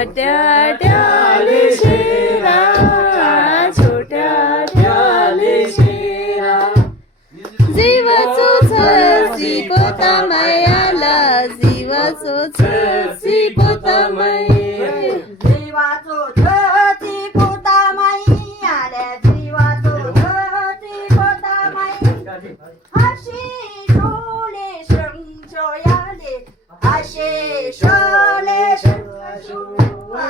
बटाट्याले शेरा छोट्याट्याले शेरा जीवाचो छसी पोता मायाला जीवाचो छसी पोता माया जीवाचो छती पोता माई आल्या जीवाचो छती पोता माई हाशी शोले शंशोयाले हाशे शोले शंशोया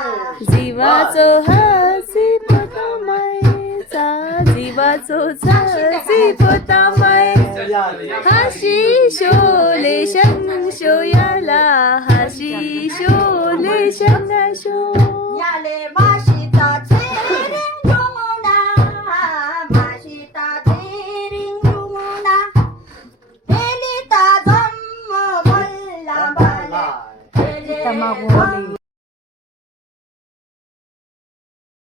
जीवाचो हसी पोता मायेचा जीवाचो छसी पोता मायेचा हाशी शोले शंशोयाला हाशी शोले शंशो